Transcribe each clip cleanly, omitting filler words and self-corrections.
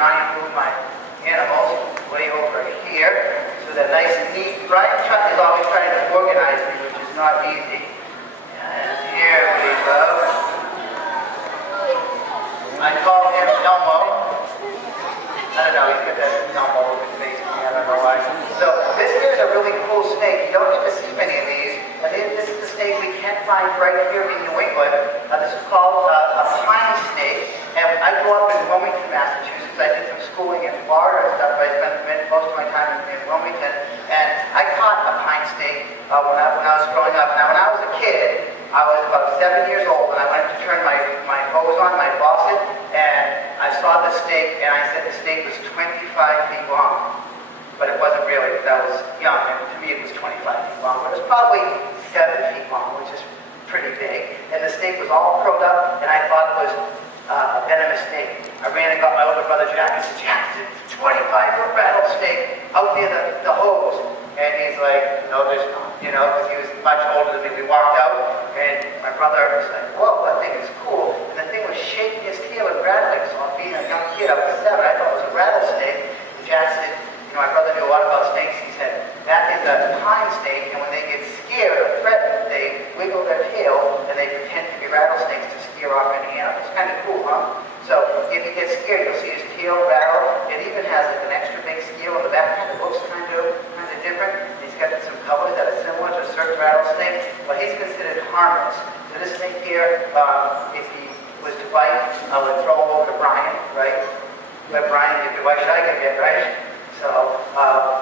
Brian moved my animals way over here. So they're nice and neat. Brian Chuck is always trying to organize me, which is not easy. And here we go. I call him Elmo. I don't know, he's got that Elmo over his face. I don't know why. So this here is a really cool snake. You don't get to see many of these. But this is a snake we can't find right here in New England. This is called a pine snake. And I grew up in Wilmington, Massachusetts. I did some schooling in Florida and stuff. I spent most of my time in Wilmington. And I caught a pine snake when I was growing up. Now, when I was a kid, I was about 7 years old, and I went to turn my hose on, my faucet, and I saw the snake, and I said the snake was 25 feet long. But it wasn't really, because I was young, and to me it was 25 feet long. But it was probably 7 feet long, which is pretty big. And the snake was all curled up, and I thought it was a venomous snake. I ran and got my older brother Jack, and said, Jack, it's a 25-foot rattlesnake out near the hose. And he's like, no, there's not, because he was much older than me. We walked out, and my brother was like, whoa, that thing is cool. And the thing was shaking his tail and rattling. So being a young kid, I was 7, I thought it was a rattlesnake. And Jack said, my brother knew a lot about snakes. He said, that is a pine snake, and when they get scared or threatened, they wiggle their tail, and they pretend to be rattlesnakes to scare off any animal. It's kind of cool, huh? So if he gets scared, you'll see his tail rattle. It even has like an extra big scale on the back. Kind of looks kind of different. He's got some colors that are similar to certain rattlesnakes, but he's considered harmless. So this snake here, if he was to bite, I would throw him over to Brian, right? Let Brian get bit. Why should I get bit, right? So,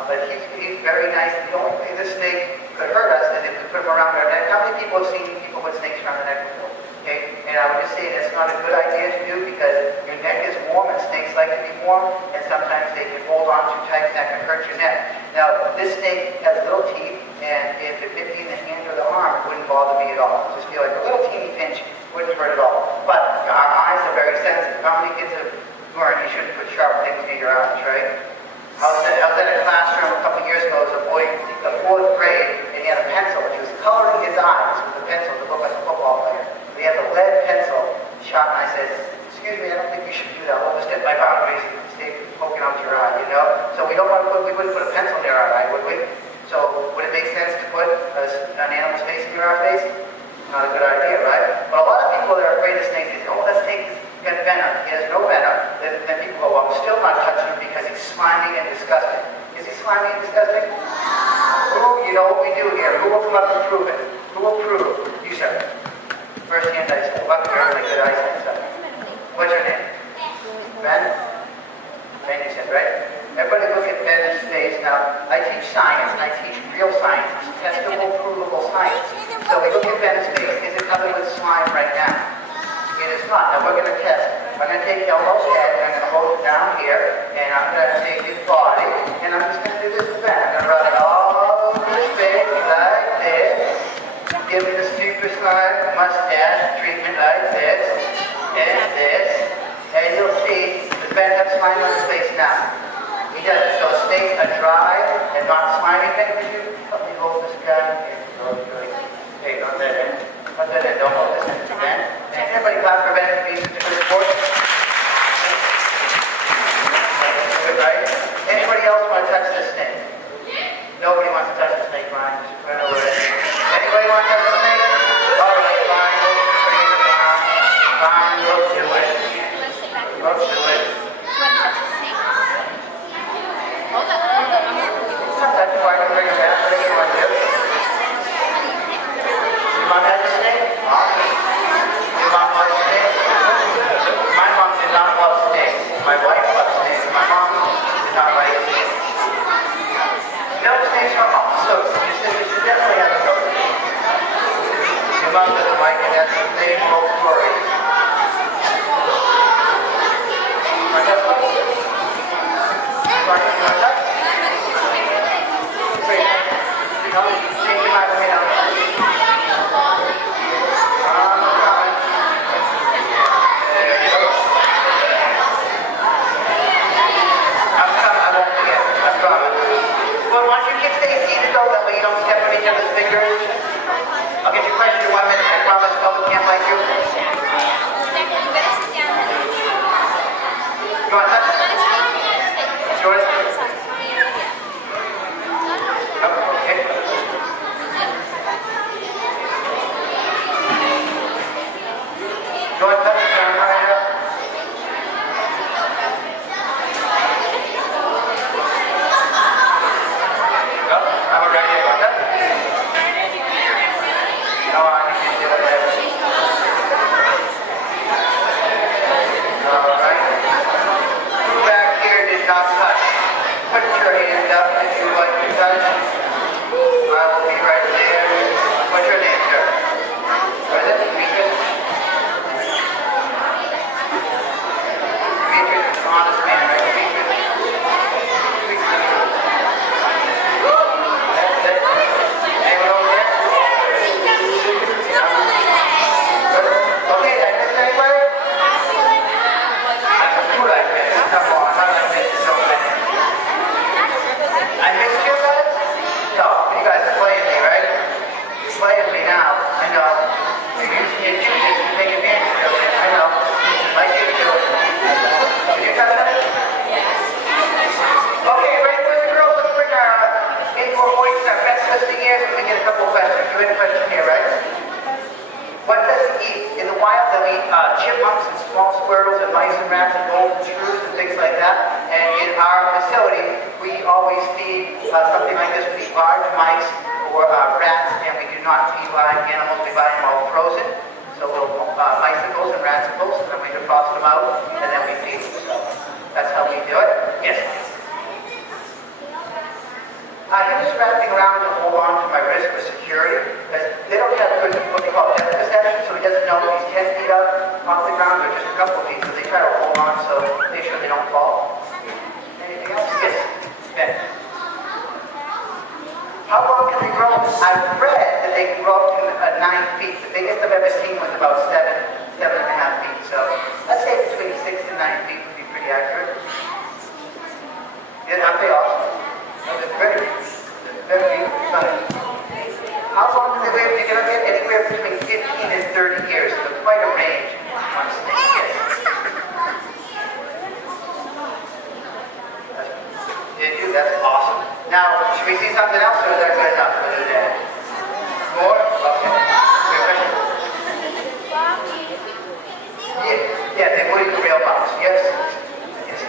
but he's very nice. The only way this snake could hurt us is if we put him around our neck. How many people have seen people with snakes around their neck before? Okay? And I would just say that's not a good idea to do because your neck is warm and snakes like to be warm, and sometimes they can hold on too tight and that can hurt your neck. Now, this snake has little teeth, and if it bit me in the hand or the arm, it wouldn't bother me at all. It would just feel like a little teeny pinch, wouldn't hurt at all. But our eyes are very sensitive. How many kids have learned you shouldn't put sharp things near your eyes, right? I was in a classroom a couple years ago. There was a boy in the 4th grade, and he had a pencil. He was coloring his eyes with a pencil to look like a football player. He had a lead pencil shot, and I said, excuse me, I don't think you should do that. We'll just get my boundaries and stay poking out your eye, So we wouldn't put a pencil near our eye, would we? So would it make sense to put an animal's face near our face? Not a good idea, right? But a lot of people that are afraid of snakes, they say, oh, that snake has venom. He has no venom. Then people go, well, I'm still not touching him because he's slimy and disgusting. Is he slimy and disgusting? Who, you know what we do here. Who will come up and prove it? Who will prove? You, sir. First hand I said, what really good eyesight stuff. What's your name? Ben? Ben, you said, right? Everybody look at Ben's face. Now, I teach science, and I teach real science. It's testable, provable science. So we look at Ben's face. Is it covered with slime right now? It is not. Now we're going to test. I'm going to take Elmo's head, and I'm going to hold it down here, and I'm going to take his body, and I'm just going to do this with Ben. I'm going to run it all over his face like this. Give him the super slime mustache treatment like this, and you'll see the Ben has slime on his face now. He does it. So snakes are dry and not slimy. Ben, could you help me hold this guy? Hey, don't let it in. Don't hold this in. Ben. And everybody clap for Ben for being such a good sport. Good, right? Anybody else want to touch this snake? Nobody wants to touch the snake, Brian. Just put it away. Anybody want to touch the snake? All right, fine. We'll bring it down. Fine, we'll do it. We'll do it. Hold on. Not touch it, I can bring it back. What do you want to do? You want to touch the snake? Awesome. Your mom loves snakes? My mom did not love snakes. My wife loves snakes. My mom did not like snakes. Snakes are awesome. You should definitely have a go. Your mom doesn't like it. That's the same old story. Want to touch one? You want to touch? Great. No? Change your mind. Let me know. I'm coming. There you go. I'm coming. I won't forget. I promise. Well, why don't you kids stay seated though, that way you don't step on each other's fingers. I'll get your question in 1 minute. I promise Bubba can't bite you. You want to touch it? yours? Oh, okay. You want to touch the camera right now? No, I'm already about that. No, I need to do it there. All right. Who back here did not touch? Put your hand up if you would like to touch. I will be right there. What's your name, sir? What is it? Demetrius? Demetrius is an honest man, right? Demetrius? That's it. Anyone over there? Okay, did I miss anybody? I'm a fool like this. Come on, I'm not gonna miss so many. I missed you guys? No, you guys are playing me, right? You're playing me now. I know. You're using your juices to take advantage of it. I know. Like you do. Did you touch that? Okay, ready boys and girls? Let's bring our indoor voice, our best listening ears, and we get a couple of questions. You had a question here, right? What does it eat? In the wild, they'll eat chipmunks and small squirrels and mice and rats and golden shrews and things like that. And in our facility, we always feed something like this. We feed large mice or rats, and we do not feed live animals. We buy them all frozen. So little icicles and ratsicles, and then we defrost them out, and then we feed them. So that's how we do it. Yes. He was wrapping around to hold on to my wrist for security, because they don't have good, what they call depth perception, so he doesn't know if he's 10 feet up off the ground or just a couple feet, so they try to hold on so make sure they don't fall. Anything else? Yes. Ben. How long can they grow? I've read that they can grow up to 9 feet. The biggest I've ever seen was about 7.5 feet. So let's say between 6 and 9 feet would be pretty accurate. Yeah, aren't they awesome? Very funny. How long do they live? You're going to get anywhere between 15 and 30 years. So quite a range on snakes. Did you? That's awesome. Now, should we see something else, or is that good enough for today? More? Okay. Yeah, they would eat the real mouse. Yes. Yes.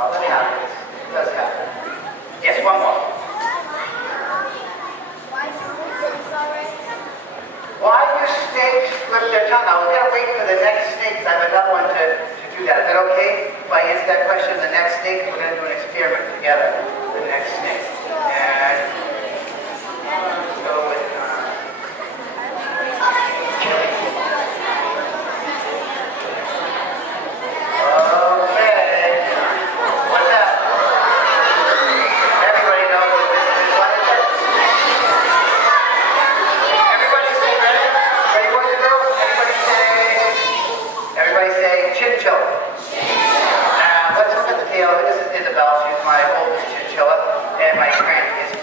Oh, that happens. It does happen. Yes, one more. Why do snakes flip their tongue? I was going to wait for the next snake, because I have another one to do that. Is that okay? If I answer that question, the next snake, we're going to do an experiment together. The next snake. And let's go with chili. Okay. What's that? Everybody knows what this is. What is it? Everybody say ready? Ready, boys and girls? Everybody say chinchilla. Let's look at the tail. This is Isabel. She's my oldest chinchilla and my grandkids.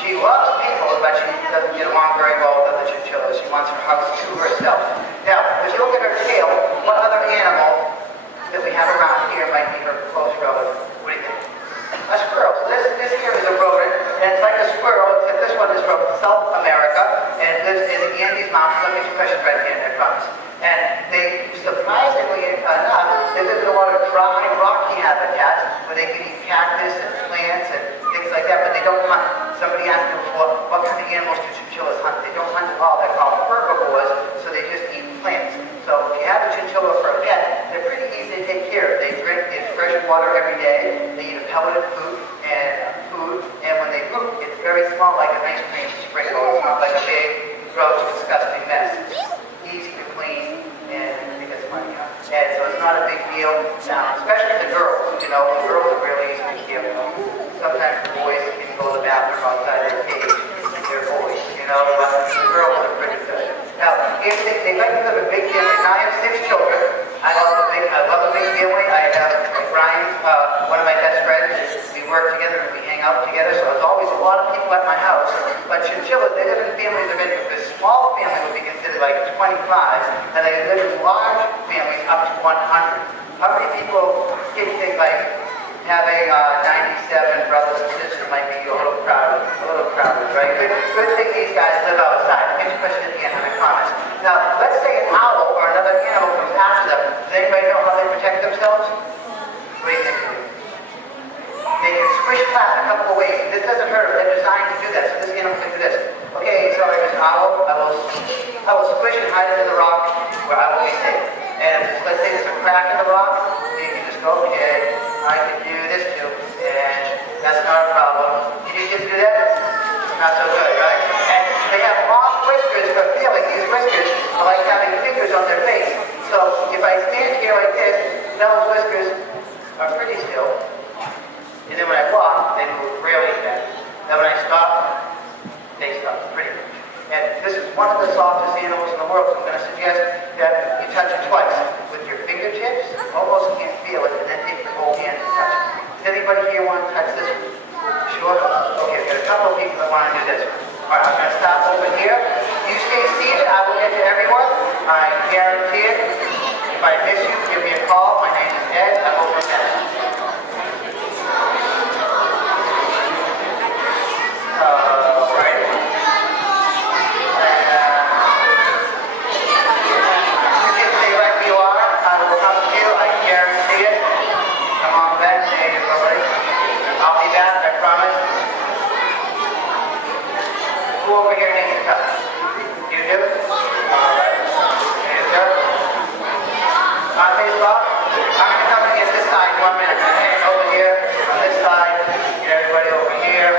She loves people, but she doesn't get along very well with other chinchillas. She wants her house to herself. Now, if you look at her tail, what other animal that we have around here might be her close relative? What do you think? A squirrel. So this here is a rodent, and it's like a squirrel, except this one is from South America, and it lives in the Andes Mountains. Let me get your questions right at the end, I promise. And they, surprisingly enough, they live in a lot of dry, rocky habitats where they can eat cactus and plants and things like that, but they don't hunt. Somebody asked me before, what kind of animals do chinchillas hunt? They don't hunt at all. They're called herbivores, so they just eat plants. So if you have a chinchilla for a pet, they're pretty easy to take care of. They drink fresh water every day. They eat a pelleted food, and when they poop, it's very small, like an ice cream sprinkle. It's not like a big, gross, disgusting mess. It's easy to clean, and I think it's funny, you know? And so it's not a big deal. Now, especially the girls, you know, the girls are really easy to give. Sometimes the boys can go to the bathroom outside their cage. They're boys, you know, but the girls are pretty good. Now, if they like to live a big family, now I have 6 children. I love a big family. I have Brian, one of my best friends. We work together and we hang out together, so there's always a lot of people at my house. But chinchillas, they live in families of interest. small family would be considered like 25, and they live in large families up to 100. How many people can you think like having 97 brothers and sisters might be a little crowded, right? Good thing these guys live outside. Get your question at the end in the comments. Now, let's say an owl or another animal comes after them. Does anybody know how they protect themselves? What do you think they do? They can squish clap a couple of ways. This doesn't hurt them. They're designed to do that. So this animal can do this. Okay, so like this owl, I will squish and hide under the rock where I will be safe. And let's say there's a crack in the rock, you can just go, okay, I can do this too, and that's not a problem. Can you just do that? Not so good, right? And they have long whiskers for feeling. These whiskers are like having fingers on their face. So if I stand here like this, those whiskers are pretty still. And then when I walk, they move really fast. Then when I stop, they stop pretty much. And this is one of the softest animals in the world, so I'm going to suggest that you touch it twice. With your fingertips, almost can't feel it, and then take your whole hand and touch it. Does anybody here want to touch this? Sure? Okay, I've got a couple of people that want to do this. All right, I'm going to stop over here. You stay seated, I will get to everyone. I guarantee it. If I miss you, give me a call. My name is Ed. I'm over there. Over here needs to touch. You do? Alright. Yes, sir. Face off. I'm going to come against this side 1 minute. Okay, over here, on this side. Get everybody over here.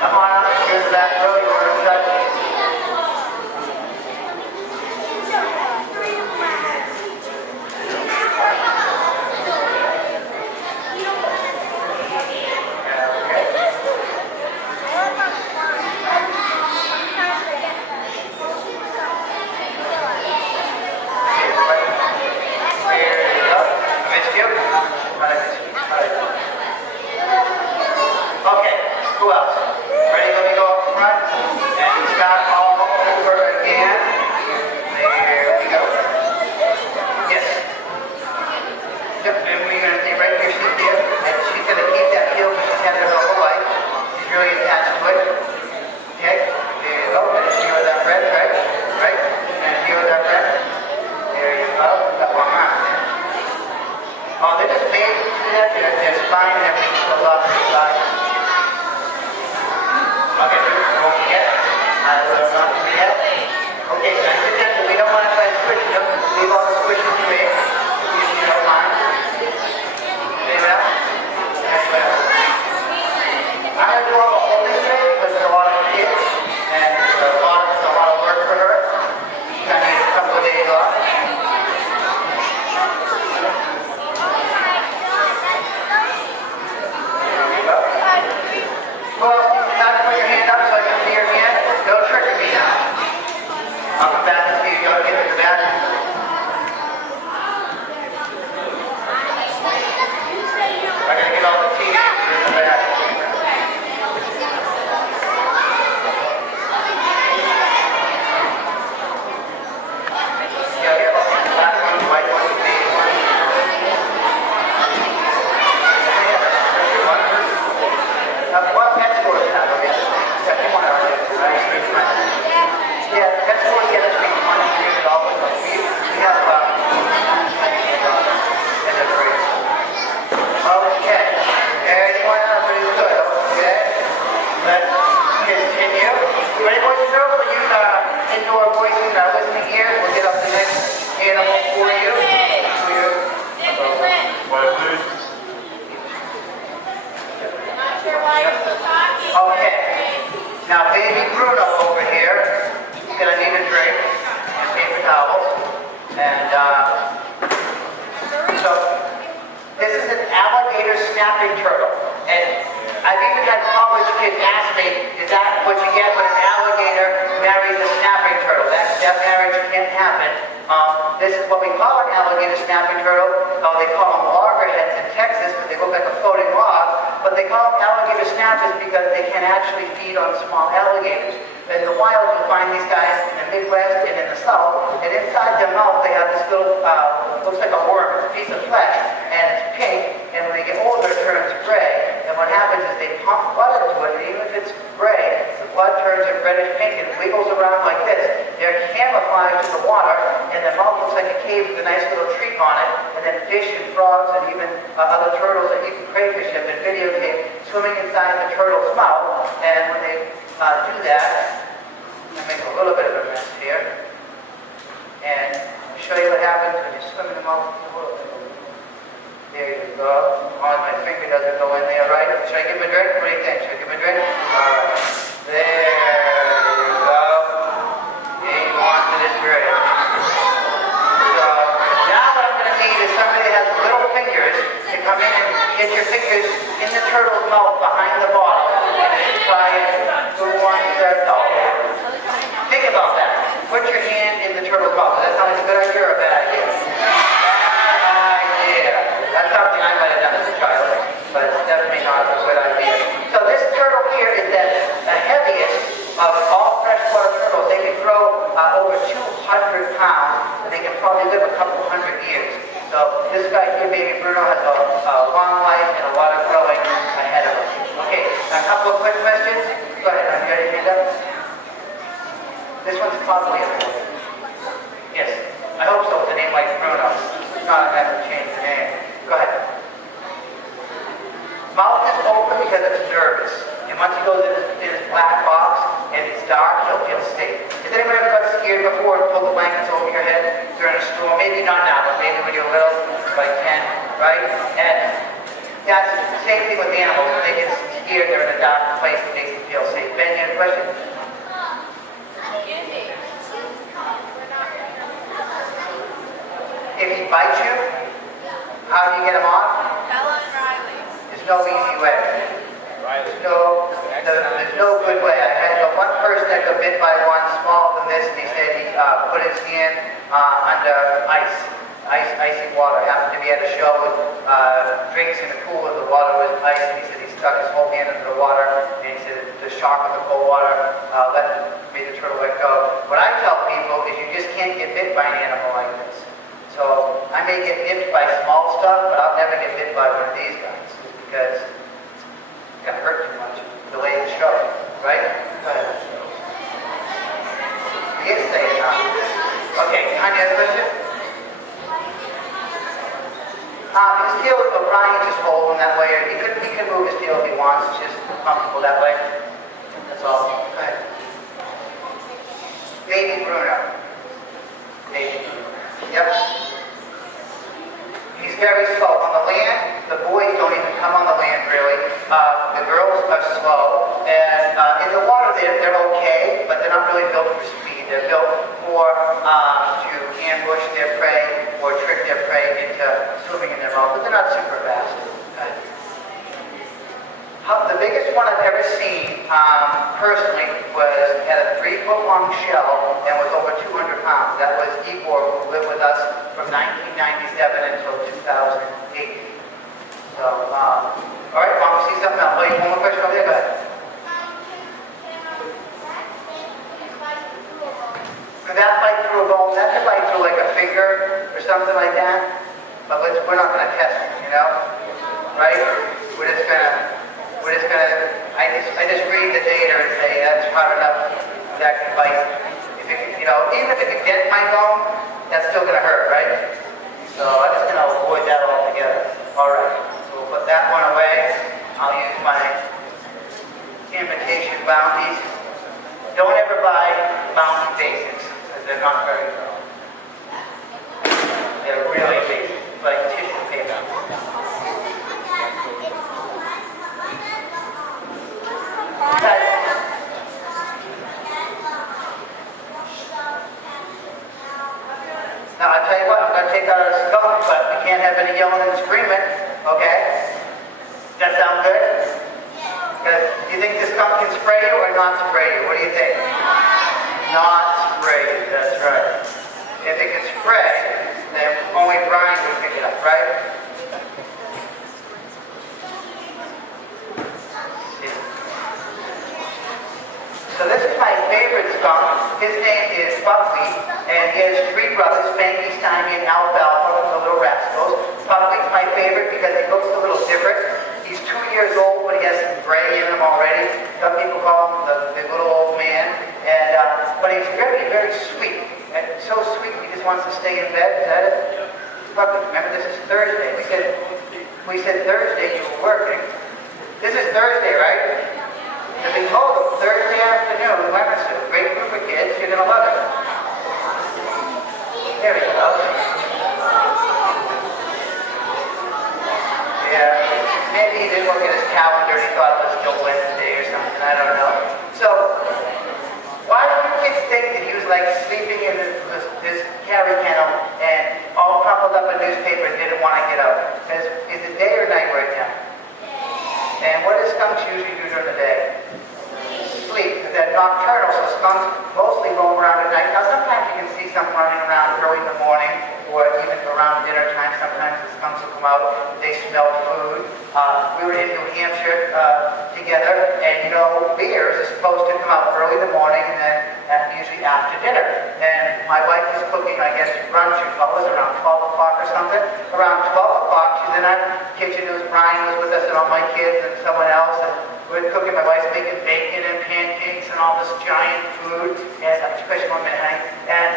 Come on up. Here's the back row. You want to touch? Okay, who else? Ready? Let me go up front. And he's got all over again. There we go. Yes. Yep, and we're going to stay right here. She's here. And she's going to keep that feel because she's had it her whole life. She's really attached to it. Okay, there you go. And she was our friend, right? Right? And she was our friend. There you go. Got one more. Oh, they're just made to that. Their spine and everything goes off to the side. Okay, don't forget. Don't forget. Okay, nice and gentle. We don't want to try to squish them. Leave all the squishes to me. If you don't mind. Anyone else? Anyone else? I'm going to do all the holding today because there's a lot of kids and it's a lot of work for her. She's going to need a couple of days off. Well, you have to put your hand up so I can see your hand. Don't trigger me now. I'll come back and see you. Go get to the bathroom. I gotta get all the teenagers in the bathroom. Yeah, we have all the black ones, white ones, beige ones. What pet stores do you have? Okay. Second one, are you? Yeah, pet stores get us $100. We have and they're great. Okay. Anyone else is good? Okay. Let's continue. Ready, boys and girls? We'll use our indoor voices, our listening ears. We'll get up the next animal for you. Okay. Now, baby Bruno over here is going to need a drink and paper towels. And so, this is an alligator snapping turtle. And I've even had college kids ask me, is that what you get when an alligator marries a snapping turtle? That marriage can't happen. This is what we call an alligator snapping turtle. They call them loggerheads in Texas because they look like a floating log, but they they call them alligator snappers because they can actually feed on small alligators. In the wild, you'll find these guys in the Midwest and in the South, and inside their mouth they have this little, looks like a worm, it's a piece of flesh, and it's pink, and when they get older it turns gray, and what happens is they pump blood into it, and even if it's gray, the blood turns it reddish pink and wiggles around like this. They're camouflaged in the water, and their mouth looks like a cave with a nice little tree on it, and then fish and frogs and even other turtles and even crayfish have been videotaped swimming inside the turtle's mouth, and when they do that, I make a little bit of a mess here, and I'll show you what happens when you swim in the mouth. There you go. Only my finger doesn't go in there, right? Should I give him a drink? What do you think? Should I give him a drink? All right. There you go. He wanted a drink. So now what I'm going to need is somebody that has little fingers to come in and get your fingers in the turtle's mouth behind the bottle and try it. Who wants to go? Think about that. Put your hand in the turtle's mouth. Does that sound like a good idea or a bad idea? Bad idea. That's something I might have done as a child, but it's definitely not a good idea. So this turtle here is the heaviest of all freshwater turtles. They can grow over 200 pounds, and they can probably live a couple hundred years. So this guy here, baby Bruno, has a long life and a lot of growing ahead of him. Okay, a couple of quick questions. Go ahead, are you ready to hand up? This one's probably a boy. Yes, I hope so with a name like Bruno. If not, I have to change the name. Go ahead. Mouth is open because it's nervous. And once he goes in his black box and it's dark, he'll feel safe. Has anyone ever got scared before and pulled the blankets over your head during a storm? Maybe not now, but maybe when you're little, like 10, right? And that's the same thing with animals. When they get scared, they're in a dark place that makes them feel safe. Ben, you have a question? If he bites you, how do you get him off? Ella and Riley. There's no easy way. There's no good way. I had one person that got bit by one smaller than this, and he said he put his hand under icy water. Happened to be at a show with drinks in the cooler. The water was ice, and he said he stuck his whole hand into the water, and he said the shock of the cold water made the turtle let go. What I tell people is you just can't get bit by an animal like this. So I may get nipped by small stuff, but I'll never get bit by one of these guys because it's going to hurt too much the way it's shown, right? Go ahead. Yes, say it now. Okay, Tanya, have a question? His tail, Brian just hold him that way. He can move his tail if he wants. It's just comfortable that way. That's all. Go ahead. Baby Bruno. Baby Bruno. Yep. He's very slow. On the land, the boys don't even come on the land really. The girls are slow. And in the water, they're okay, but they're not really built for speed. They're built more to ambush their prey or trick their prey into swimming in their mouth, but they're not super fast. The biggest one I've ever seen, personally, was had a 3-foot long shell and was over 200 pounds. That was Igor, who lived with us from 1997 until 2008. So, all right, Mom, see something else? Wait, one more question over there. Go ahead. Could that bite through a bone? That could bite through like a finger or something like that. But we're not going to test it, you know? Right? We're just going to, I just read the data and say that's hard enough that can bite. If it, even if it could get my bone, that's still going to hurt, right? So I'm just going to avoid that altogether. All right, so we'll put that one away. I'll use my imitation bounties. Don't ever buy bounty basics because they're not very good. They're really basic, like tissue paper. Now, I tell you what, I'm going to take out a skunk, but we can't have any yelling and screaming, okay? Does that sound good? Because do you think the skunk can spray you or not spray you? What do you think? Not spray you, that's right. If it can spray, then only Brian would pick it up, right? favorite skunk. His name is Buckley, and he has three brothers, Spanky, Stymie, and Alfalfa, the little rascals. Buckley's my favorite because he looks a little different. He's 2 years old, but he has some gray in him already. Some people call him the little old man. And but he's very, very sweet. And so sweet he just wants to stay in bed. Is that it? Buckley, remember this is Thursday. We said Thursday you were working. This is Thursday, right? And we told him Thursday afternoon, Leominster, great group of kids, you're going to love it. There we go. Yeah, maybe he didn't look at his calendar, he thought it was still Wednesday or something, I don't know. So, why do you kids think that he was like sleeping in this carry kennel and all crumpled up in newspaper and didn't want to get up? Because is it day or night right now? And what does skunks usually do during the day? Sleep, because they're nocturnal, so skunks mostly roam around at night. Now sometimes you can see some running around early in the morning, or even around dinner time. Sometimes the skunks will come out, they smell food. We were in New Hampshire together, and you know, bears are supposed to come out early in the morning and then usually after dinner. And my wife was cooking, I guess, brunch, it was around 12 o'clock or something. Around 12 o'clock, she's in our kitchen. It was Brian was with us and all my kids and someone else. And we were cooking. My wife's making bacon and pancakes and all this giant food. And especially one minute, honey. And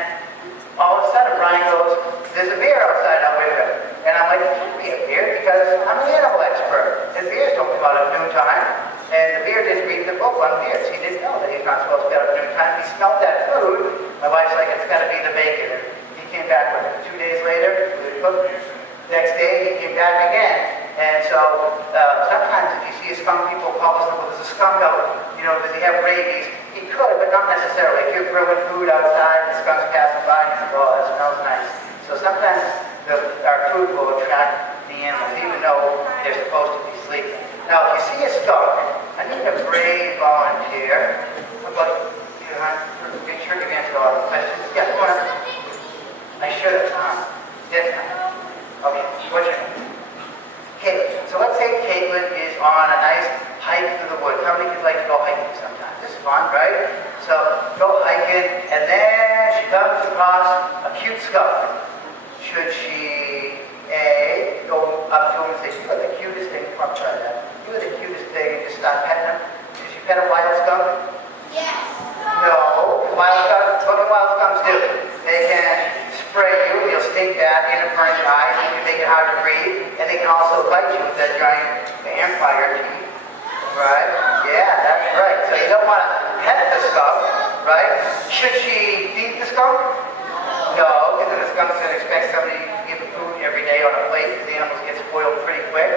all of a sudden, Brian goes, "There's a bear outside our window." And I'm like, "It can't be a bear because I'm an animal expert. And bears don't come out at noontime." And the bear didn't read the book on bears. He didn't know that he's not supposed to be out at noontime. He smelled that food. My wife's like, "It's got to be the bacon." And he came back with it. 2 days later, we cooked. Next day, he came back again. And so sometimes if you see a skunk, people call us, "Well, there's a skunk out, you know, does he have rabies?" He could, but not necessarily. If you're grilling food outside, the skunk's passing by, and you say, "Oh, that smells nice." So sometimes our food will attract the animals, even though they're supposed to be sleeping. Now, if you see a skunk, I need a brave volunteer. How about you, hon? Make sure you answer all the questions. Yeah, come on. I should have. Yes, hon. Okay, what's your name? Caitlin. So let's say Caitlin is on a nice hike through the woods. How many kids like to go hiking sometimes? This is fun, right? So go hiking, and then she comes across a cute skunk. Should she, A, go up to him and say, "You are the cutest thing," come up, try that. "You are the cutest thing," and just start petting him? Should she pet a wild skunk? Yes. No. Wild skunks, what do wild skunks do? They can spray you, you'll stink bad, it'll burn your eyes, and you can make it hard to breathe, and they can also bite you with that giant vampire teeth. Right? Yeah, that's right. So you don't want to pet the skunk, right? Should she feed the skunk? No, because then the skunk's going to expect somebody to give it food every day on a plate, because the animals get spoiled pretty quick.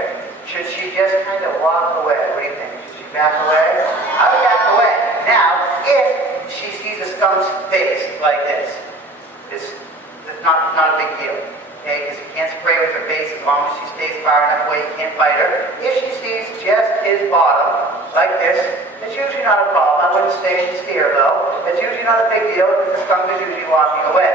Should she just kind of walk away? What do you think? Should she back away? I would back away. Now, if she sees a skunk's face like this, it's not a big deal. Okay, because you can't spray with her face as long as she stays far enough away, you can't bite her. If she sees just his bottom, like this, it's usually not a problem. I wouldn't stay and scare though. It's usually not a big deal because the skunk is usually walking away.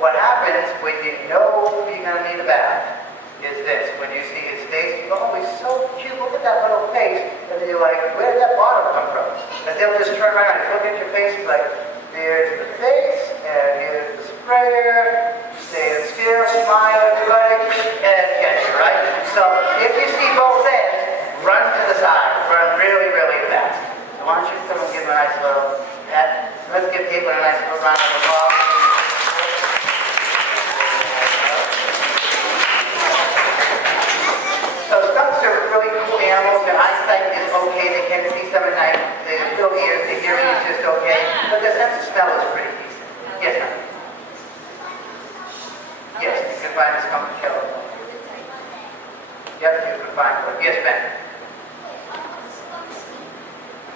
What happens when you know you're going to need a bath is this. When you see his face, you go, "Oh, he's so cute, look at that little face." And then you're like, "Where did that bottom come from?" And they'll just turn around and look at your face and like, "There's the face, and here's the sprayer. Stay still, smile, everybody, and catch you, right?" So if you see both ends, run to the side. Run really, really fast. So why don't you come and give him a nice little pat. Let's give Caitlin a nice little round of applause. So skunks are really cool animals. Their eyesight is okay. They can see some at night. They have little ears. Their hearing is just okay. But their sense of smell is pretty decent. Yes, ma'am. Yes, you can find a skunk killer. Yep, you can find one. Yes, ma'am.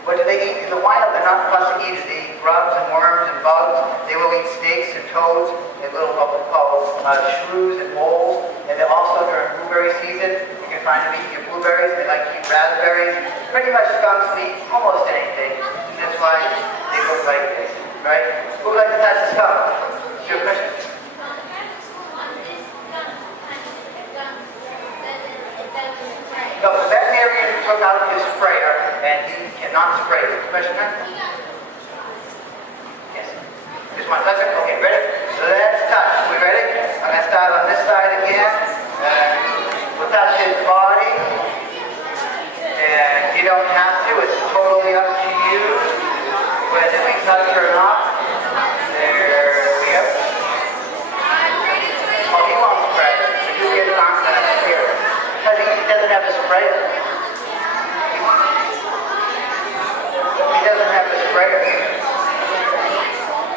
What do they eat? In the wild, they're not fussy eaters. They eat grubs and worms and bugs. They will eat snakes and toads and little what we call shrews and moles. And they also, during blueberry season, you can find them eating your blueberries. They like to eat raspberries. Pretty much skunks eat almost anything. And that's why they look like this, right? Who would like to touch the skunk? Your question? No, the veterinarian took out his sprayer, and he cannot spray. Question?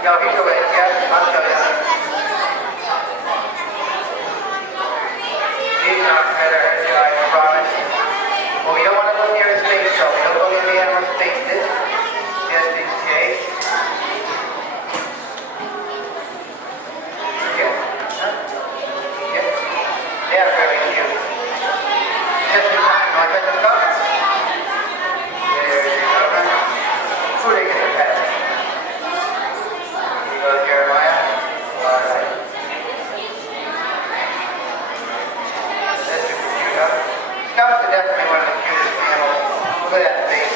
No, he's awake. Yeah, I'll show you. He's not better, I promise. Well, we don't want to go near his face, though. We don't go near the animal's face. This, just in case. Yeah. Huh? Yeah. They're very cute. Just in time. You want to check the stuff? There you go. Who they get the pet? Here you go, Jeremiah. All right. That's super cute, huh? Skunks are definitely one of the cutest animals. Look at that face.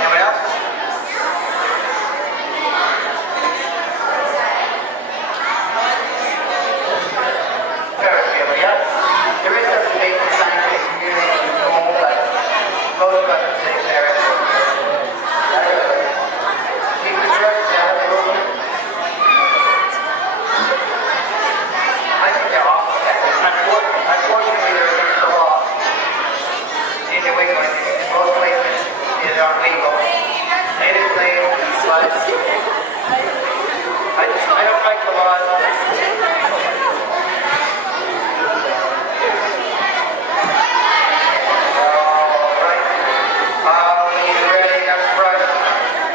Anyone else? Ferret family, yeah. There is some debate in the scientific community in Nome, but most of us would say ferret. Keep the ferrets out of the room. I think they're awful pets. Unfortunately, they're against the law. In New England, in most places, it are legal. It is legal, but I don't like the laws.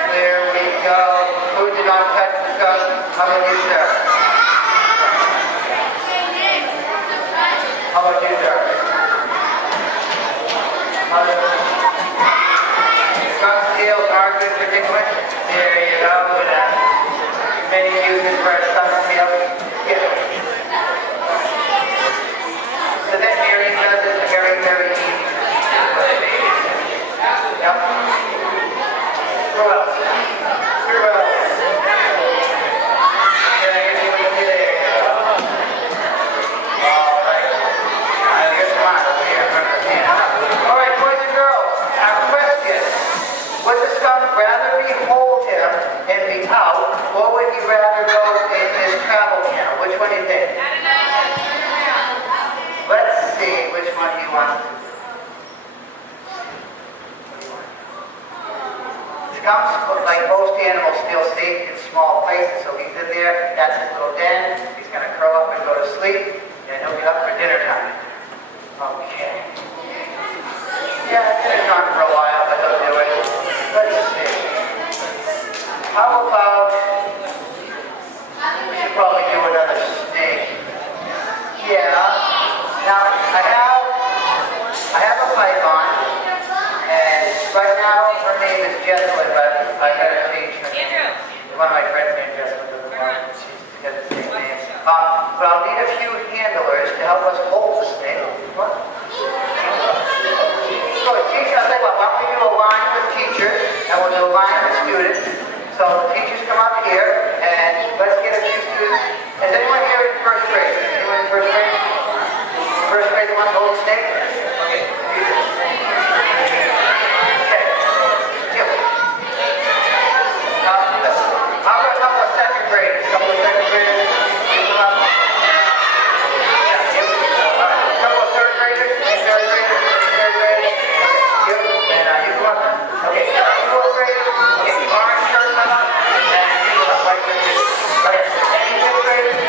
There we go. Who did not touch the skunk? How about you, sir? How about you, sir? Skunk scales are good for tickling. There you go. Many uses for a skunk scale. Yeah. The veterinarian does it very, very easy. Yep. Who else? Who else? Yeah, there. All right. I guess mine over here. All right, boys and girls. Our question. Would the skunk rather behold him and be out, or would he rather go in his travel channel? Which one do you think? Let's see which one he wants. Skunks, like most animals, feel safe in small places, so he's in there. That's his little den. He's going to curl up and go to sleep, and he'll be up for dinner time. Okay. Yeah, dinner's on for a while, but he'll do it. Let's see. How about, we should probably do another snake. Yeah. Now, I have a python, and right now her name is Jessalyn, but I gotta change her name. One of my friends named Jessalyn doesn't want it. She's got the same name. But I'll need a few handlers to help us hold the snake. What? So, teacher, I'll tell you what, why don't we do a line with teachers, and we'll do a line with students. So, teachers come up here, and let's get a few students. Is anyone here in first grade? Anyone in first grade? First grade wants to hold the snake? Okay, you do. Okay. You. How about second graders? A couple of second graders? You come up. Yeah, you. All right. A couple of third graders? Third graders? Third graders? You. And you come up. Okay, fourth graders? Okay, orange shirt come up. And you come up like this. Okay, any fifth graders?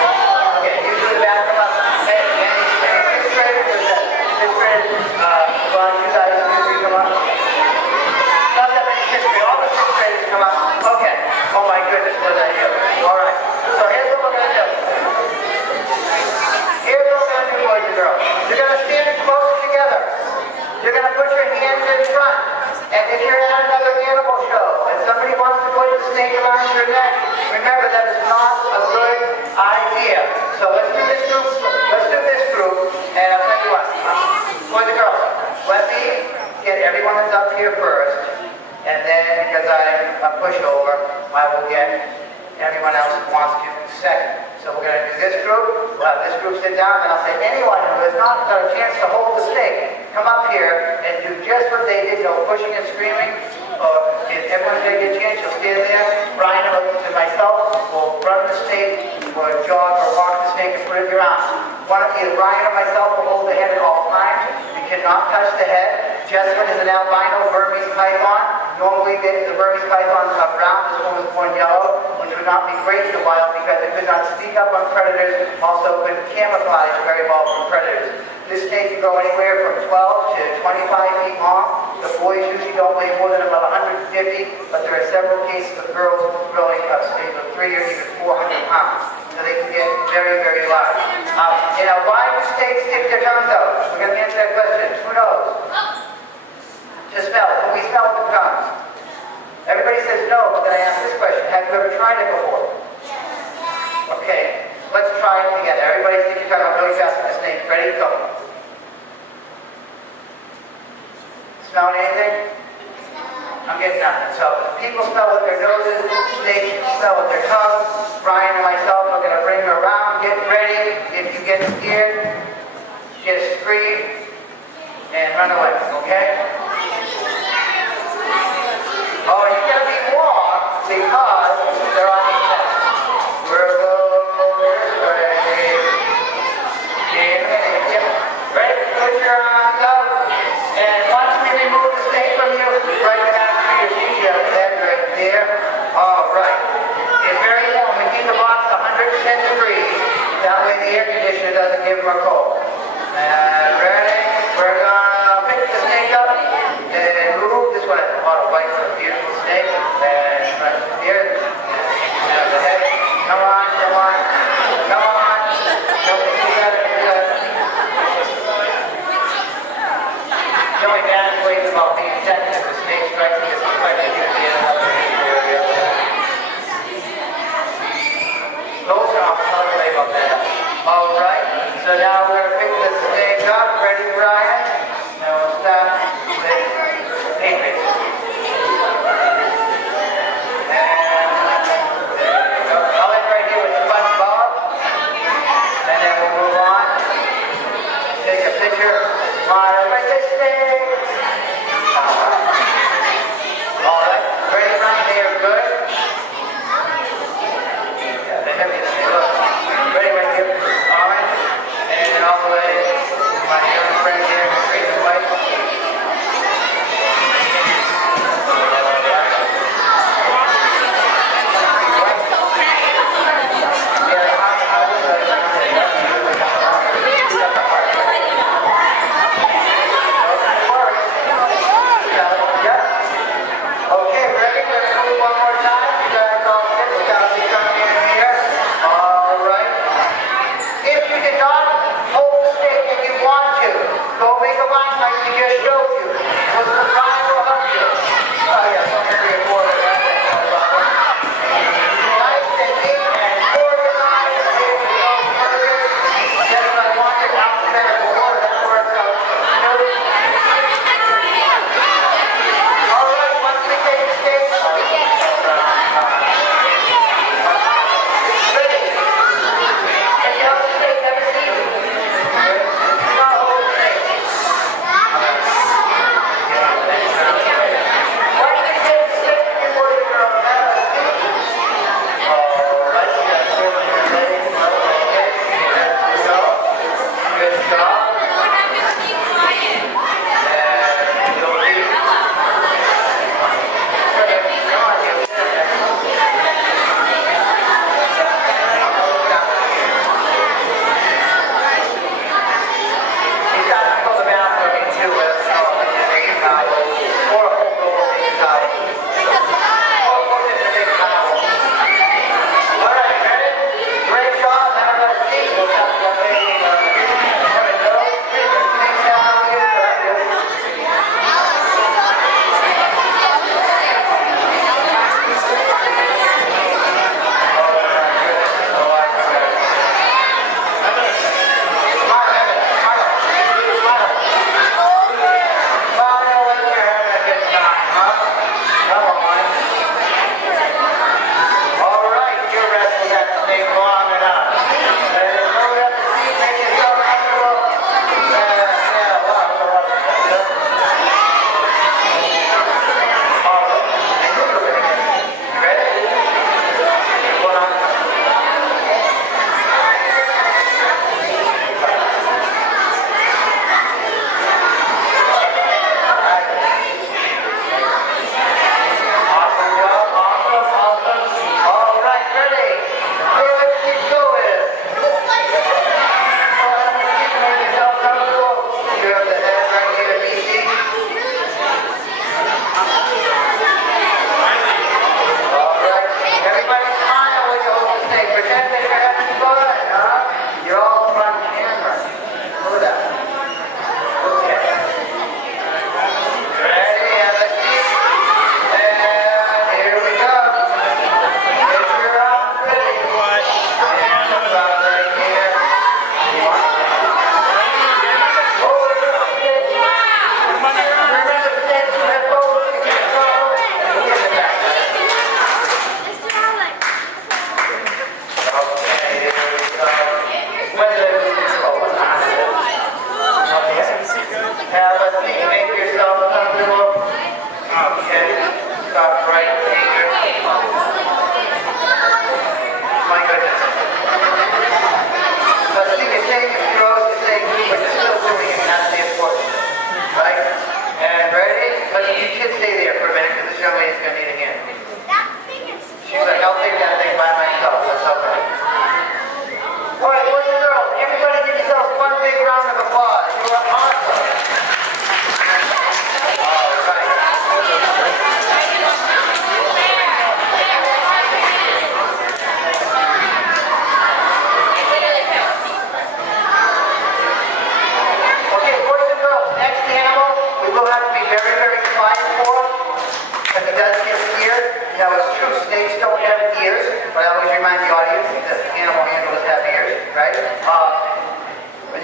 Okay, you do the back come up. Any sixth graders? Or is that fifth graders? Well, you guys, you come up. Not that many sixth graders. All the sixth graders come up. Okay. Oh my goodness, what did I do? All right. So here's what we're going to do. Here's what we're going to do, boys and girls. You're going to stand close together. You're going to put your hands in front. And if you're at another animal show and somebody wants to put the snake around your neck, remember that is not a good idea. So let's do this group. Let's do this group. And I'll tell you what. Boys and girls, let me get everyone that's up here first. And then, because I'm a pushover, I will get everyone else who wants to second. So we're going to do this group. We'll have this group sit down, and I'll say, anyone who has not got a chance to hold the snake, come up here and do just what they did, no pushing and screaming. Or if everyone's going to get a chance, you'll stand there. Brian and myself will run the snake, or jog or walk the snake and put it in your arms. Either Brian or myself will hold the head at all times. cannot touch the head. Jessamine is an albino Burmese python. Normally the Burmese pythons are brown, this one was born yellow, which would not be great in the wild because it could not speak up on predators, also could camouflage very well from predators. This snake can go anywhere from 12 to 25 feet long. The boys usually don't weigh more than about 150, but there are several cases of girls growing up to 3 or even 400 pounds. So they can get very, very large. Why do snakes stick their tongues out? We're going to answer that question. Who knows? To smell. Can we smell with the tongues? Everybody says no, but then I ask this question. Have you ever tried it before? Okay, let's try it together. Everybody stick your tongue out really fast with the snake. Ready? Go. Smell anything? I'm getting nothing. So people smell with their noses, snakes smell with their tongues. Brian and myself are going to bring her around. Get ready. If you get scared, just scream and run away, okay? Oh, you got to be warm because they're on the set. We're going this way. Ready? Put your arms up. And once we remove the snake from you, right down to your feet, you have that right there. All right. It's very warm. We keep the box 110 degrees. That way the air conditioner doesn't give them a cold. And ready? We're going to pick the snake up and move. This one has a lot of white, so beautiful snake. And right here. And the head. Come on, come on. Come on. Don't be too bad. The only bad way about being attacked if the snake strikes you is quite a bit of the area. Those are all the way about that. All right. So now we're going to pick the snake up. Ready, Brian? Now we'll start with Patriots. And there you go. I'll end right here with SpongeBob. And then we'll move on. Take a picture. Smile. Everybody say snake. All right. Ready, Brian? They are good. Yeah, they're heavy. Look. Ready right here. All right. And then also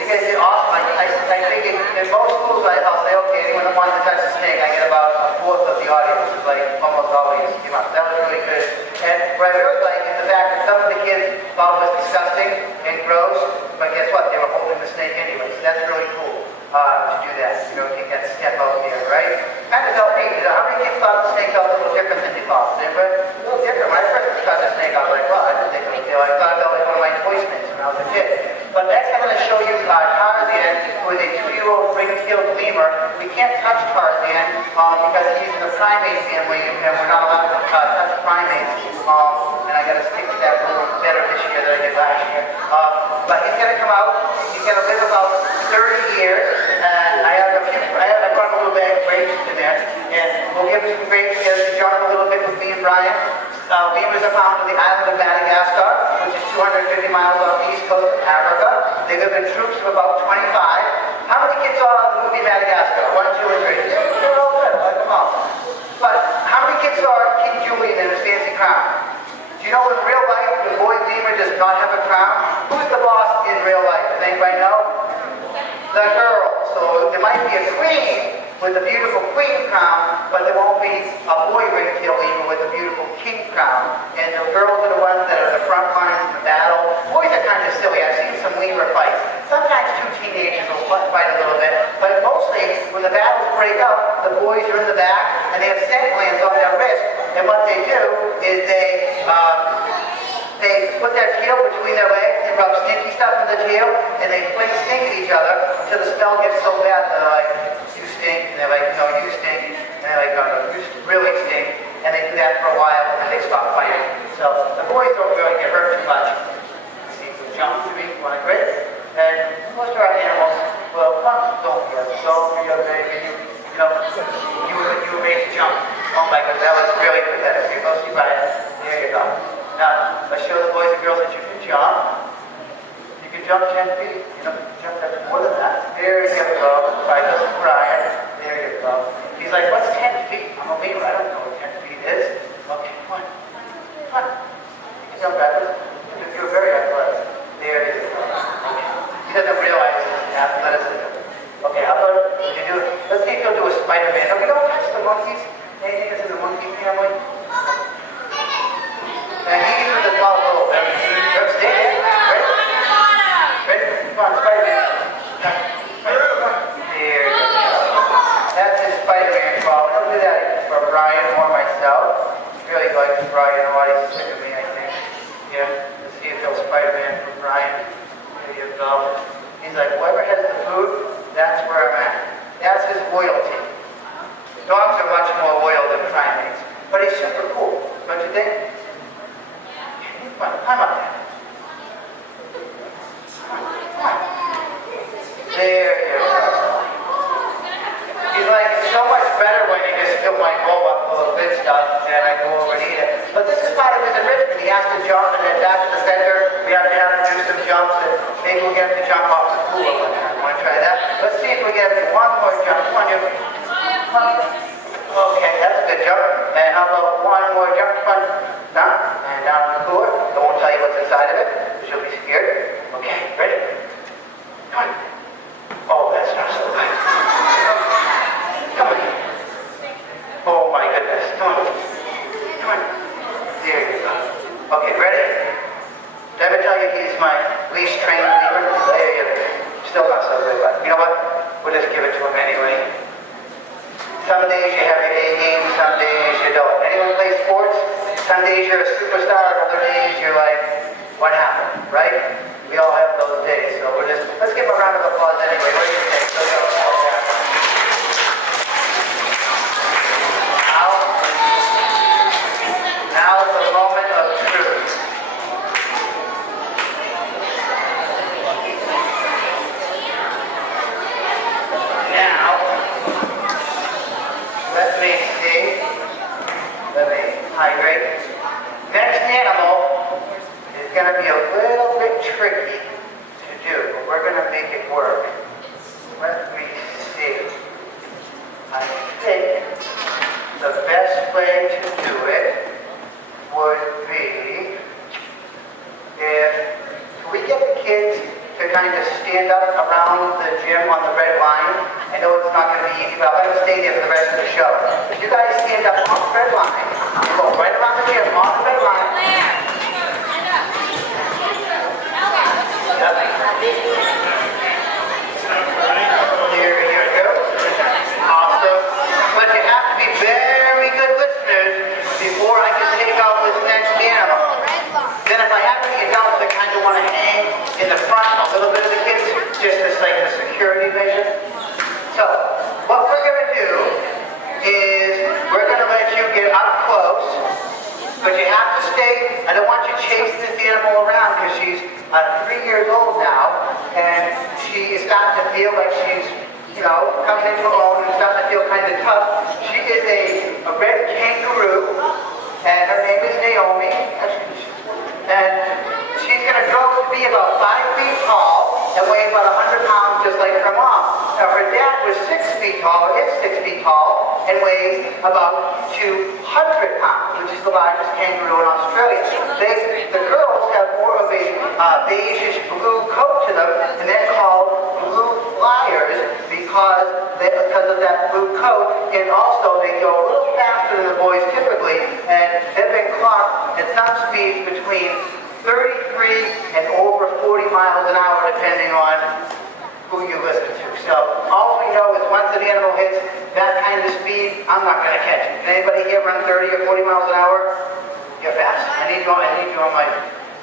You guys did awesome. I think in most schools I'll say, okay, anyone that wants to touch a snake, I get about a fourth of the audience, which is like almost always came up. That was really good. And what I really like is the fact that some of the kids thought it was disgusting and gross, but guess what? They were holding the snake anyway, so that's really cool to do that. You know, take that step out there, right? Kind of felt me. You know, how many kids thought the snake felt a little different than they thought? They were a little different. When I first touched the snake, I was like, well, I didn't think it was, you know, I thought it felt like one of my toy snakes when I was a kid. But next I'm going to show you Tarzan with a 2-year-old ring-tailed lemur. We can't touch Tarzan because he's in the primate family and we're not allowed to touch primates. And I got to stick to that a little better this year than I did last year. But he's going to come out. He's going to live about 30 years. And I brought a little bag of grapes in there. And we'll give him some grapes to jump a little bit with me and Brian. Lemurs are found on the island of Madagascar, which is 250 miles off the east coast of Africa. They live in troops of about 25. How many kids saw the movie Madagascar? 1, 2, and 3. They're all good. Let them out. But how many kids saw King Julian in his fancy crown? Do you know in real life the boy lemur does not have a crown? Who's the boss in real life? Does anybody know? The girl. So there might be a queen with a beautiful queen crown, but there won't be a boy ring-tailed lemur with a beautiful king crown. And the girls are the ones that are the front lines in the battle. Boys are kind of silly. I've seen some lemur fights. Sometimes 2 teenagers will fight a little bit, but mostly when the battles break up, the boys are in the back and they have scent glands on their wrist. And what they do is they put their tail between their legs, they rub stinky stuff in the tail, and they fling stink at each other until the smell gets so bad they're like, you stink, and they're like, no, you stink, and they're like, no, you really stink, and they do that for a while, and then they stop fighting. So the boys don't really get hurt too much. See, jump to me, want to quit? And most of our animals, well, don't be you know, you were made to jump. Oh my goodness, that was really pathetic. You're supposed to be right. There you go. Now, let's show the boys and girls that you can jump. You can jump 10 feet. You know, jump that more than that. There you go. All right, this is Brian. There you go. He's like, what's 10 feet? I'm a lemur. I don't know what 10 feet is. Okay, come on. Come on. You can jump backwards. You're very athletic. There you go. Okay. He doesn't realize athleticism. Okay, how about you do it? Let's see if he'll do a Spider-Man. No, we don't touch the monkeys. Anything that's in the monkey family. And he's with the small little baby. Stay there. Ready? Ready? Come on, Spider-Man. There you go. That's his Spider-Man claw. We'll do that for Brian or myself. Really like Brian a lot. He's sick of me, I think. Yeah. Let's see if he'll Spider-Man for Brian. There you go. He's like, whoever has the food, that's where I'm at. That's his loyalty. Dogs are much more loyal than primates. But he's super cool. Don't you think? Come on, climb up there. Come on. There you go. He's like, it's so much better when you just fill my bowl up full of good stuff and I go over and eat it. But this is part of his enrichment. He has to jump and then back to the center. We have to have him do some jumps and maybe we'll get him to jump off the pool over there. Want to try that? Let's see if we get him to one more jump. Come on, you. Come on. Okay, that's a good jump. And how about one more jump? Come on. Down. And down to the cooler. I won't tell you what's inside of it. She'll be scared. Okay, ready? Come on. Oh, that's not so good. Come on. Oh my goodness. Come on. Come on. There you go. Okay, ready? Did I ever tell you he's my least trained lemur? There you go. Still not so good, but you know what? We'll just give it to him anyway. Some days you have your A game, some days you don't. Anyone play sports? Some days you're a superstar, other days you're like, what happened, right? We all have those days, so let's give him a round of applause anyway. What do you think? Let's go. Now is the moment of truth. Now, let me see. Let me hydrate. Next animal is going to be a little bit tricky to do, but we're going to make it work. Let me see. I think the best way to do it would be if we get the kids to kind of stand up around around the gym on the red line. I know it's not going to be easy, but I'm going to stay there for the rest of the show. If you guys stand up on the red line, and go right around the gym on the red line. Here it goes. Awesome. But you have to be very good listeners before I can take out this next animal. Then if I have any adults that kind of want to hang in the front, a little bit of the kids, just as like a security measure. So, what we're going to do is we're going to let you get up close, but you have to stay. I don't want you to chase this animal around because she's 3 years old now, and she is starting to feel like she's, coming into her own and starting to feel kind of tough. She is a red kangaroo, and her name is Naomi. And she's going to grow to be about 5 feet tall and weigh about 100 pounds just like her mom. Now her dad was 6 feet tall, or is 6 feet tall, and weighs about 200 pounds, which is the largest kangaroo in Australia. The girls have more of a beigeish blue coat to them, and they're called blue flyers because of that blue coat, and also they go a little faster than the boys typically, and they've been clocked at some speeds between 33 and over 40 miles an hour depending on who you listen to. So all we know is once an animal hits that kind of speed, I'm not going to catch it. Can anybody here run 30 or 40 miles an hour? You're fast. I need you on my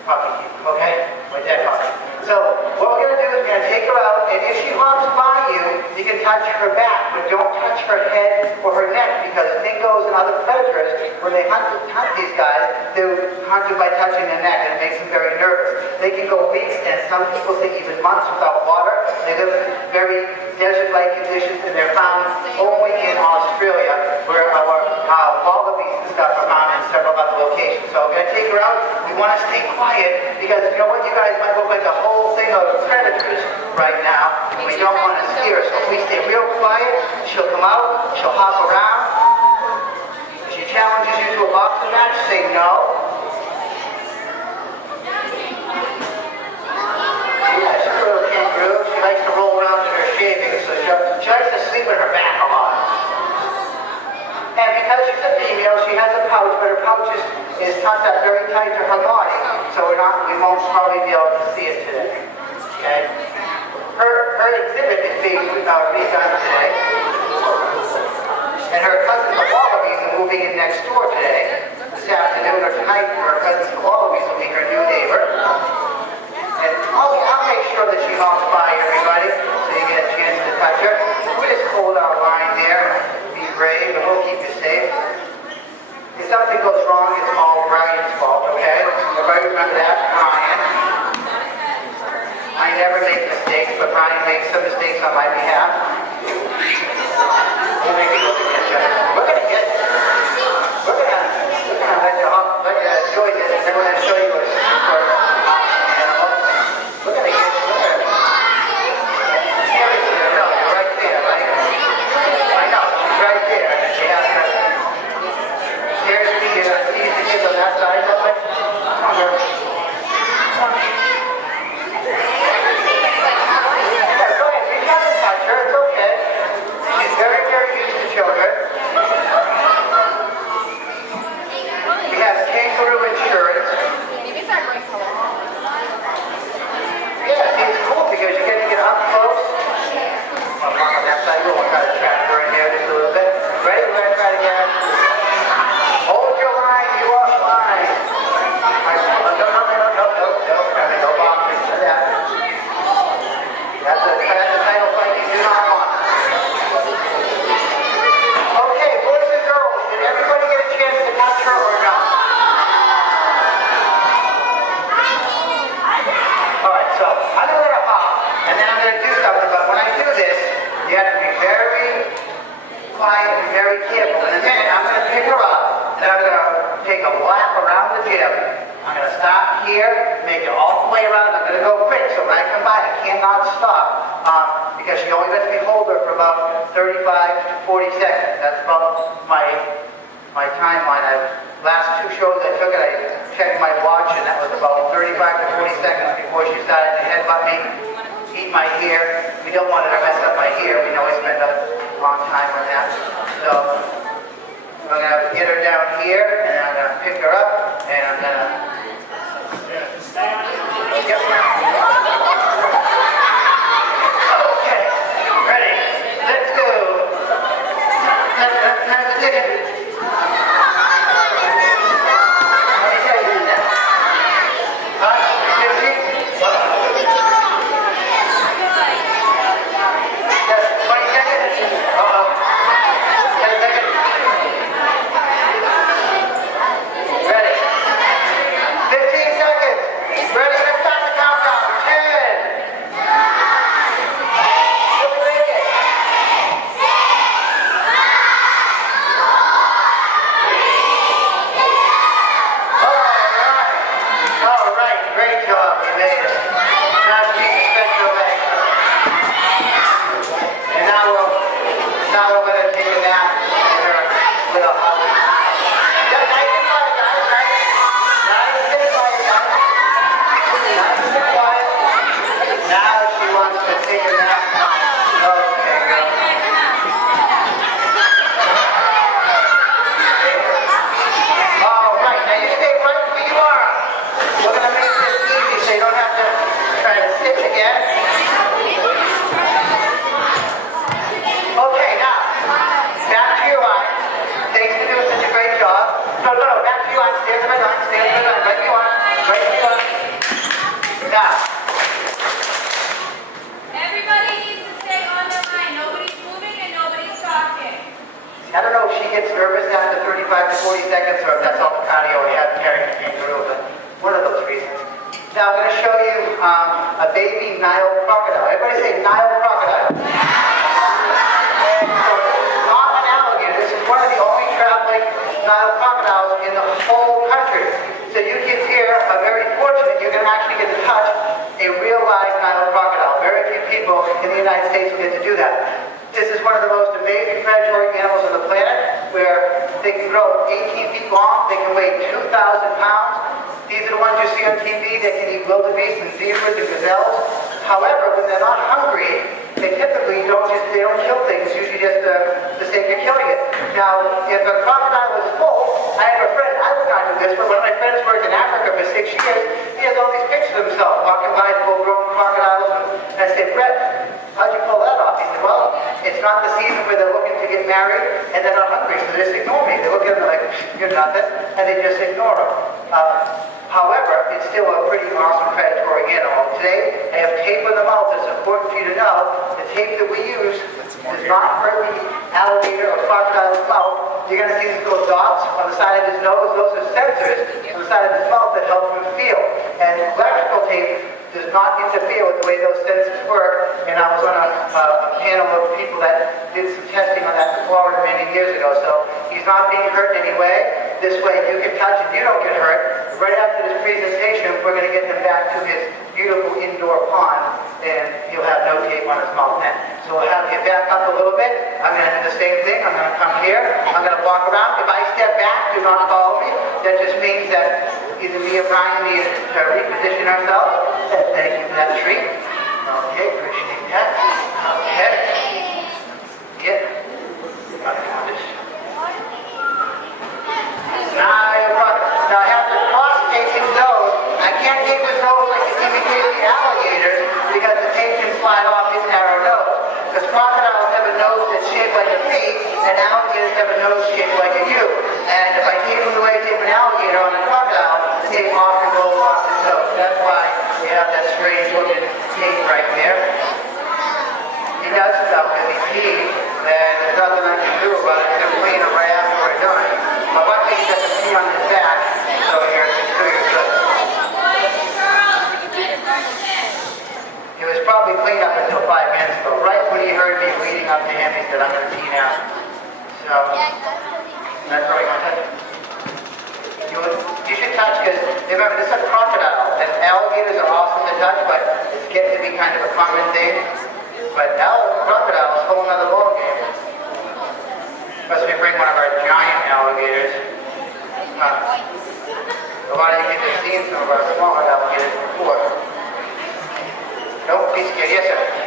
puppy, okay? My dead puppy. So what we're going to do is we're going to take her out, and if she hops by you can touch her back, but don't touch her head or her neck, because dingoes and other predators, when they hunt these guys, they hunt them by touching their neck, and it makes them very nervous. They can go weeks, and some people think even months without water. They live in very desert-like conditions, and they're found only in Australia, where our wallabies and stuff are found in several other locations. So we're going to take her out. We want to stay quiet, because you know what, you guys might look like a whole thing of predators right now, and we don't want to scare her. So if we stay real quiet, she'll come out, she'll hop around. If she challenges you to a boxing match, say no. Yeah, she's a little kangaroo. She likes to roll around in her shavings, so she likes to sleep with her back a lot. And because she's a female, she has a pouch, but her pouch is tucked up very tight to her body, so we won't probably be able to see it today. Okay? Her exhibit is being done today. And her cousins, the wallabies, are moving in next door today. This afternoon or tonight, her cousins, the wallabies, will be her new neighbor. And I'll make sure that she hops by everybody, so you get a chance to touch her. We just hold our line there. Be brave, and we'll keep you safe. If something goes wrong, it's all Brian's fault, okay? Everybody remember that? Brian. I never make mistakes, but Brian makes some mistakes on my behalf. We'll make it look at each other. We're gonna let you enjoy this, and then we're gonna show you a super animal. We're gonna get seriously, no, you're right there, right? I know, she's right there. She has her. Seriously, you see the kids on that side of it? Come on, girl. Children. We have kangaroo insurance. Yeah, it's cool because you get to get up close. I'll walk on that side. We'll try to trap her in here just a little bit. Ready? We're going to try it again. Hold your line. You are fine. No boxing for that. That's a title fight you do not want. You have to be very quiet and very careful. In a minute, I'm going to pick her up, and I'm going to take a lap around the gym. I'm going to stop here, make it all the way around. I'm going to go quick, so when I come by, I cannot stop, because she only lets me hold her for about 35 to 40 seconds. That's about my timeline. Last 2 shows I took it, I checked my watch, and that was about 35 to 40 seconds before she started to headbutt me. eat my ear. We don't want it to mess up my ear. We know I spend a long time on that. So I'm going to get her down here, and I'm going to pick her up, and I'm going to... Yep. Okay, ready. Let's go. Time to take it. I don't know if she gets nervous after 35 to 40 seconds or if that's all the cardio we have carrying the kangaroo, but one of those reasons. Now I'm going to show you a baby Nile crocodile. Everybody say Nile crocodile. So this is not an alligator. This is one of the only traveling Nile crocodiles in the whole country. So you kids here are very fortunate. You're going to actually get to touch a real live Nile crocodile. Very few people in the United States will get to do that. This is one of the most amazing predatory animals on the planet, where they can grow 18 feet long, they can weigh 2,000 pounds. These are the ones you see on TV that can eat wildebeest and zebras and gazelles. However, when they're not hungry, they typically don't kill things, usually just the sake of killing it. Now, if a crocodile is full, I have a friend, I would not do this, but one of my friends worked in Africa for 6 years. He has all these pictures of himself walking by full-grown crocodiles, and I said, Brett, how'd you pull that off? He said, well, it's not the season where they're looking to get married and they're not hungry, so they just ignore me. They look at them like, you're nothing, and they just ignore them. However, it's still a pretty awesome predatory animal. Today, I have tape on the mouth. It's important for you to know the tape that we use does not hurt the alligator or crocodile's mouth. You're going to see these little dots on the side of his nose. Those are sensors on the side of his mouth that help him feel. And electrical tape does not interfere with the way those sensors work. And I was on a panel of people that did some testing on that in Florida many years ago. So he's not being hurt in any way. This way you can touch and you don't get hurt. Right after this presentation, we're going to get him back to his beautiful indoor pond, and he'll have no tape on his mouth then. So we'll have him back up a little bit. I'm going to do the same thing. I'm going to come here. I'm going to walk around. If I step back, do not follow me. That just means that either me or Brian need to reposition ourselves. Thank you for that treat. Okay, appreciate that. Okay. Yeah. Now I have to cross-tape his nose. I can't tape his nose like you see me tape the alligator because the tape can slide off his narrow nose. Because crocodiles have a nose that's shaped like a V, and alligators have a nose shaped like a U. And if I tape him the way I tape an alligator on a crocodile, the tape often rolls off his nose. That's why we have that strange looking tape right there. He does stuff because he's peed, and there's nothing I can do about it. I'm clean him right after we're done. But one thing that can pee on his back, so here, it's doing good. He was probably clean up until 5 minutes ago. Right when he heard me leading up to him, he said, I'm going to pee now. So, that's where we're going to touch him. You should touch, because remember, this is a crocodile, and alligators are awesome to touch, but it's getting to be kind of a common thing. But crocodile is a whole other ballgame. Unless we bring one of our giant alligators. A lot of you kids have seen some of our smaller alligators before. Nope, be scared. Yes, sir.